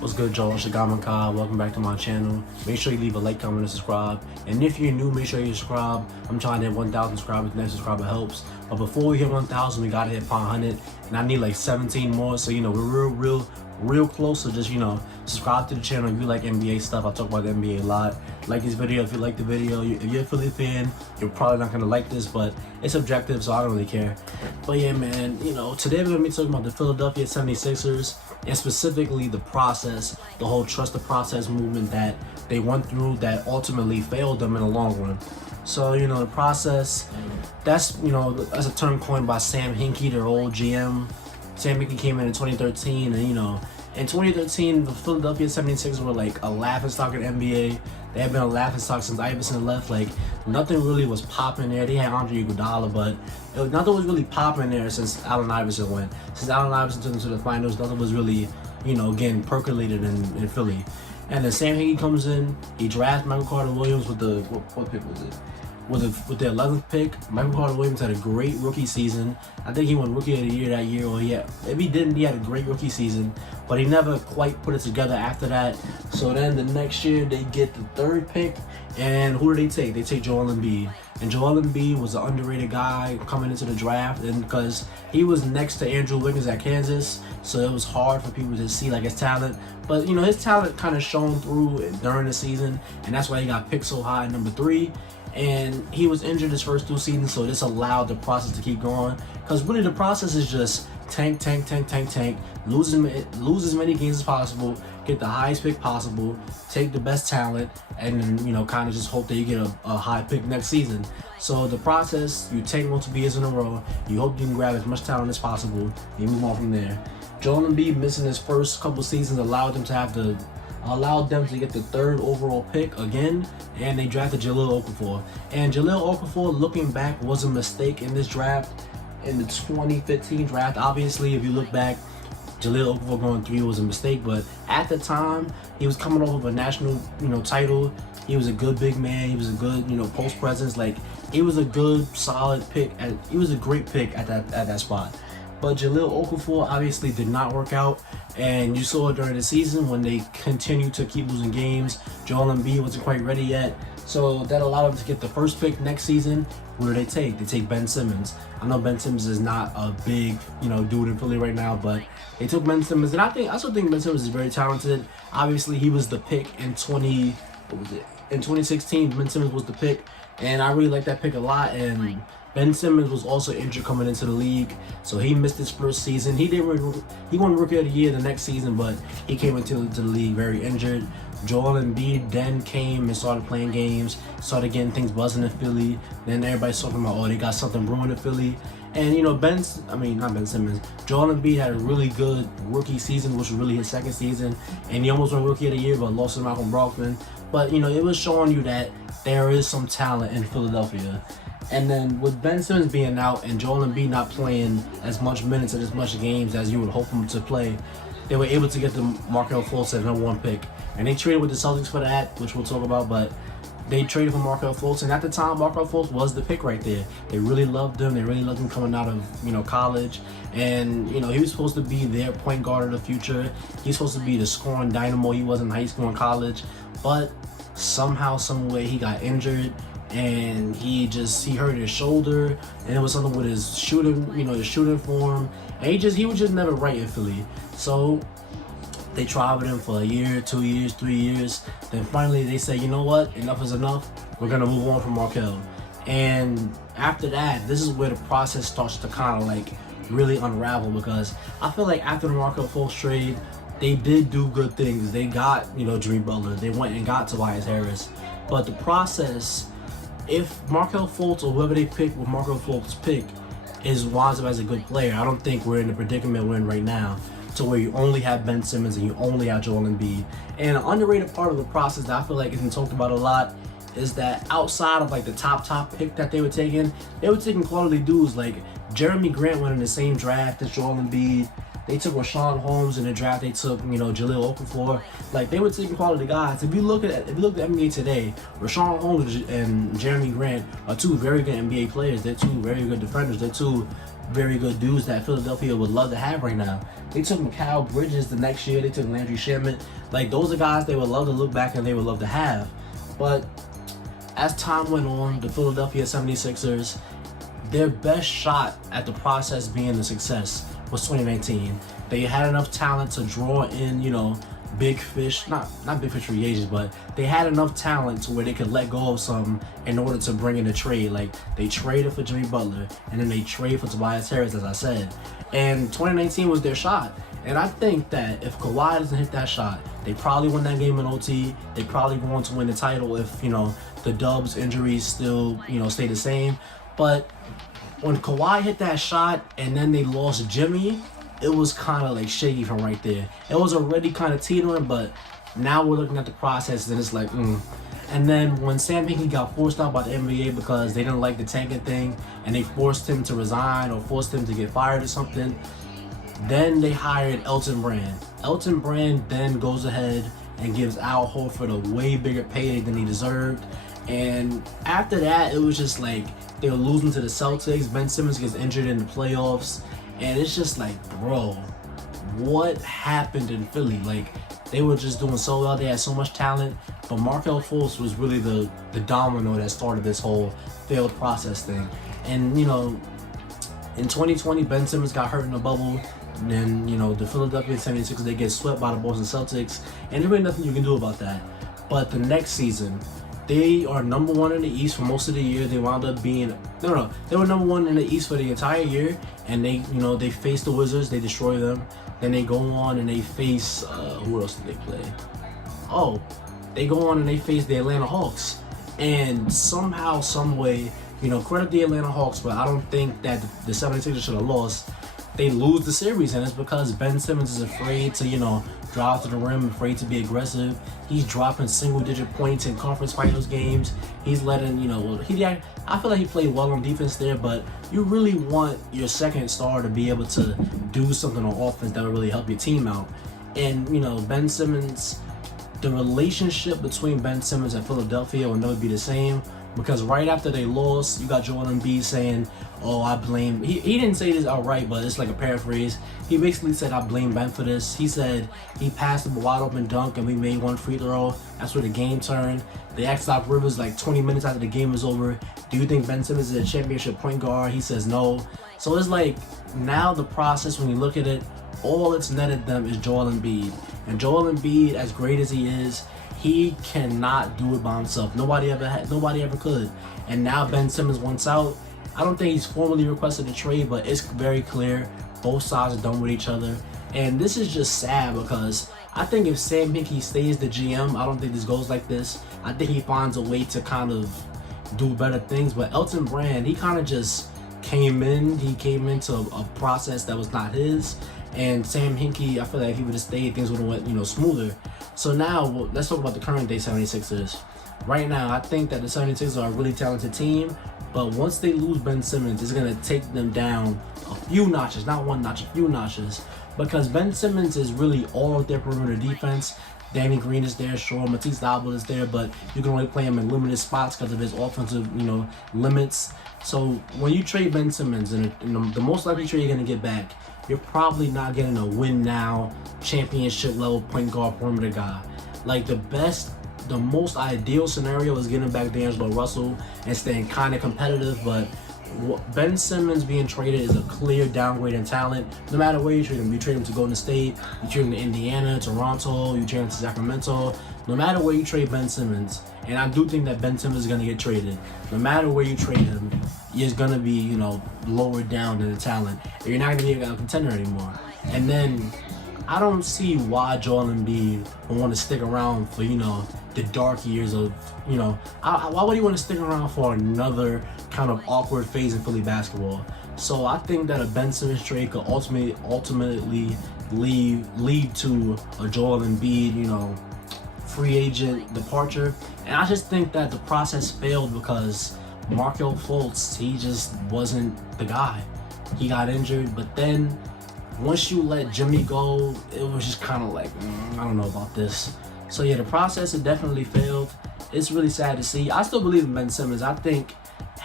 What's good, Joel? Shagaman. Welcome back to my channel. Make sure you leave a like, comment, and subscribe. And if you're new, make sure you subscribe. I'm trying to hit 1,000 subscribers. The next subscriber helps. But before we hit 1,000, we gotta hit 500. And I need like 17 more. So we're real close. So just subscribe to the channel if you like NBA stuff. I talk about the NBA a lot. Like this video if you like the video. If you're a Philly fan, you're probably not gonna like this, but it's objective, so I don't really care. But yeah, man. Today we're gonna be talking about the Philadelphia 76ers. And specifically the process, the whole trust the process movement that they went through that ultimately failed them in the long run. So, the process, that's a term coined by Sam Hinkie, their old GM. Sam Hinkie came in 2013, and in 2013, the Philadelphia 76ers were like a laughingstock in the NBA. They had been a laughingstock since Iverson left. Like, nothing really was popping there. They had Andre Iguodala, but nothing was really popping there since Allen Iverson went. Since Allen Iverson took them to the finals, nothing was really, getting percolated in Philly. And then Sam Hinkie comes in. He drafts Michael Carter Williams with the what pick was it? With the 11th pick. Michael Carter Williams had a great rookie season. I think he won Rookie of the Year that year, or if he didn't, he had a great rookie season, but he never quite put it together after that. So then the next year they get the 3rd pick, and who do they take? They take Joel Embiid. And Joel Embiid was an underrated guy coming into the draft, and because he was next to Andrew Wiggins at Kansas, so it was hard for people to see like his talent. But his talent kind of shone through during the season, and that's why he got picked so high at number 3. And he was injured his first 2 seasons, so this allowed the process to keep going. Because really the process is just tank, lose as many games as possible, get the highest pick possible, take the best talent, and then kind of just hope that you get a high pick next season. So the process, you take multiple years in a row, you hope you can grab as much talent as possible, and you move on from there. Joel Embiid missing his first couple seasons allowed them to get the 3rd overall pick again, and they drafted Jahlil Okafor. And Jahlil Okafor, looking back, was a mistake in this draft, in the 2015 draft. Obviously, if you look back, Jahlil Okafor going 3 was a mistake, but at the time, he was coming off of a national, title. He was a good big man. He was a good, post presence. Like, he was a good, solid pick. He was a great pick at that spot. But Jahlil Okafor obviously did not work out, and you saw it during the season when they continued to keep losing games. Joel Embiid wasn't quite ready yet, so that allowed them to get the 1st pick next season. Who do they take? They take Ben Simmons. I know Ben Simmons is not a big, dude in Philly right now, but they took Ben Simmons, and I still think Ben Simmons is very talented. Obviously, he was the pick in 2016. Ben Simmons was the pick, and I really like that pick a lot. And Ben Simmons was also injured coming into the league, so he missed his first season. He won Rookie of the Year the next season, but he came into the league very injured. Joel Embiid then came and started playing games, started getting things buzzing in Philly. Then everybody's talking about, oh, they got something brewing in Philly. And not Ben Simmons. Joel Embiid had a really good rookie season, which was really his 2nd season, and he almost won Rookie of the Year, but lost to Malcolm Brogdon. But it was showing you that there is some talent in Philadelphia. And then with Ben Simmons being out and Joel Embiid not playing as much minutes and as much games as you would hope him to play, they were able to get the Markelle Fultz at number 1 pick. And they traded with the Celtics for that, which we'll talk about, but they traded for Markelle Fultz, and at the time, Markelle Fultz was the pick right there. They really loved him. They really loved him coming out of, college. And, he was supposed to be their point guard of the future. He's supposed to be the scoring dynamo he was in high school and college. But somehow, some way, he got injured. And he hurt his shoulder, and it was something with his shooting, his shooting form, and he was just never right in Philly. So they tried with him for a year, 2 years, 3 years. Then finally they say, you know what, enough is enough. We're gonna move on from Markelle. And after that, this is where the process starts to kind of really unravel, because I feel like after the Markelle Fultz trade, they did do good things. They got Jimmy Butler. They went and got Tobias Harris, but the process, if Markelle Fultz or whoever they pick with Markelle Fultz pick winds up as a good player, I don't think we're in the predicament we're in right now, to where you only have Ben Simmons and you only have Joel Embiid. And an underrated part of the process that I feel like isn't talked about a lot is that outside of the top pick that they were taking quality dudes. Like Jeremy Grant went in the same draft as Joel Embiid. They took Rashawn Holmes in the draft. They took, Jahlil Okafor. They were taking quality guys. If you look at NBA today, Rashawn Holmes and Jeremy Grant are 2 very good NBA players. They're 2 very good defenders. They're 2 very good dudes that Philadelphia would love to have right now. They took Mikal Bridges the next year. They took Landry Shamet. Like, those are guys they would love to look back and they would love to have. But as time went on, the Philadelphia 76ers, their best shot at the process being a success was 2019. They had enough talent to draw in, big fish, not big fish free agents, but they had enough talent to where they could let go of some in order to bring in a trade. Like, they traded for Jimmy Butler, and then they traded for Tobias Harris, as I said. And 2019 was their shot. And I think that if Kawhi doesn't hit that shot, they probably win that game in OT. They probably go on to win the title if, the Dubs injuries still, stay the same. But when Kawhi hit that shot and then they lost Jimmy, it was kind of like shaky from right there. It was already kind of teetering, but now we're looking at the process and it's like, And then when Sam Hinkie got forced out by the NBA because they didn't like the tanking thing and they forced him to resign or forced him to get fired or something, then they hired Elton Brand. Elton Brand then goes ahead and gives Al Horford a way bigger payday than he deserved. And after that, it was just like they were losing to the Celtics. Ben Simmons gets injured in the playoffs. And it's just like, bro, what happened in Philly? Like, they were just doing so well. They had so much talent. But Markelle Fultz was really the domino that started this whole failed process thing. And, in 2020, Ben Simmons got hurt in the bubble. And then, the Philadelphia 76ers, they get swept by the Boston Celtics. And there ain't nothing you can do about that. But the next season, they are number one in the East for most of the year. They wound up being they were number one in the East for the entire year, and they face the Wizards, they destroy them. Then they go on and they face who else did they play? Oh, they go on and they face the Atlanta Hawks, and somehow, some way, credit the Atlanta Hawks, but I don't think that the 76ers should have lost. They lose the series, and it's because Ben Simmons is afraid to, drive to the rim, afraid to be aggressive. He's dropping single-digit points in conference finals games. He's letting, I feel like he played well on defense there, but you really want your second star to be able to do something on offense that will really help your team out. And, Ben Simmons, the relationship between Ben Simmons and Philadelphia will never be the same. Because right after they lost, you got Joel Embiid saying, "Oh, I blame." He didn't say this outright, but it's like a paraphrase. He basically said, "I blame Ben for this." He said he passed a wide open dunk and we made one free throw. That's where the game turned. They asked Doc Rivers like 20 minutes after the game was over, "Do you think Ben Simmons is a championship point guard?" He says no. So it's like now the process, when you look at it, all it's netted them is Joel Embiid. And Joel Embiid, as great as he is, he cannot do it by himself. Nobody ever could. And now Ben Simmons wants out. I don't think he's formally requested a trade, but it's very clear both sides are done with each other. And this is just sad because I think if Sam Hinkie stays the GM, I don't think this goes like this. I think he finds a way to kind of do better things. But Elton Brand, he kind of just came in. He came into a process that was not his. And Sam Hinkie, I feel like if he would have stayed, things would have went, smoother. So now, let's talk about the current day 76ers. Right now, I think that the 76ers are a really talented team, but once they lose Ben Simmons, it's going to take them down a few notches, not one notch, a few notches, because Ben Simmons is really all of their perimeter defense. Danny Green is there, sure, Matisse Thybulle is there, but you can only play him in limited spots because of his offensive, limits. So when you trade Ben Simmons, and the most likely trade you're going to get back, you're probably not getting a win now, championship level point guard perimeter guy. Like the most ideal scenario is getting back D'Angelo Russell and staying kind of competitive, but Ben Simmons being traded is a clear downgrade in talent. No matter where you trade him to Golden State, you trade him to Indiana, Toronto, you trade him to Sacramento. No matter where you trade Ben Simmons, and I do think that Ben Simmons is going to get traded, no matter where you trade him, he's going to be, lowered down in the talent. You're not going to be a contender anymore. And then I don't see why Joel Embiid would want to stick around for, the dark years of, why would he want to stick around for another kind of awkward phase in Philly basketball? So I think that a Ben Simmons trade could ultimately lead to a Joel Embiid, free agent departure. And I just think that the process failed because Markelle Fultz, he just wasn't the guy. He got injured, but then once you let Jimmy go, it was just kind of like, I don't know about this. So yeah, the process, it definitely failed. It's really sad to see. I still believe in Ben Simmons. I think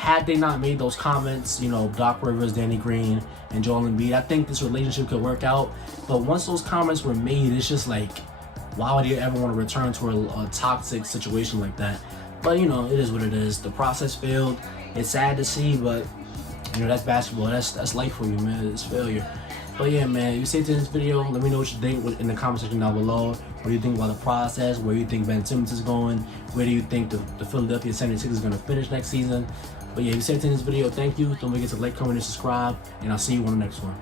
had they not made those comments, you know, Doc Rivers, Danny Green, and Joel Embiid, I think this relationship could work out. But once those comments were made, it's just like, why would you ever want to return to a toxic situation like that? But, you know, it is what it is. The process failed. It's sad to see, but, you know, that's basketball. That's life for you, man. It's failure. But yeah, man, if you stay to this video, let me know what you think in the comment section down below. What do you think about the process? Where do you think Ben Simmons is going? Where do you think the Philadelphia 76ers is going to finish next season? But yeah, if you stay to this video, thank you. Don't forget to like, comment, and subscribe. And I'll see you on the next one.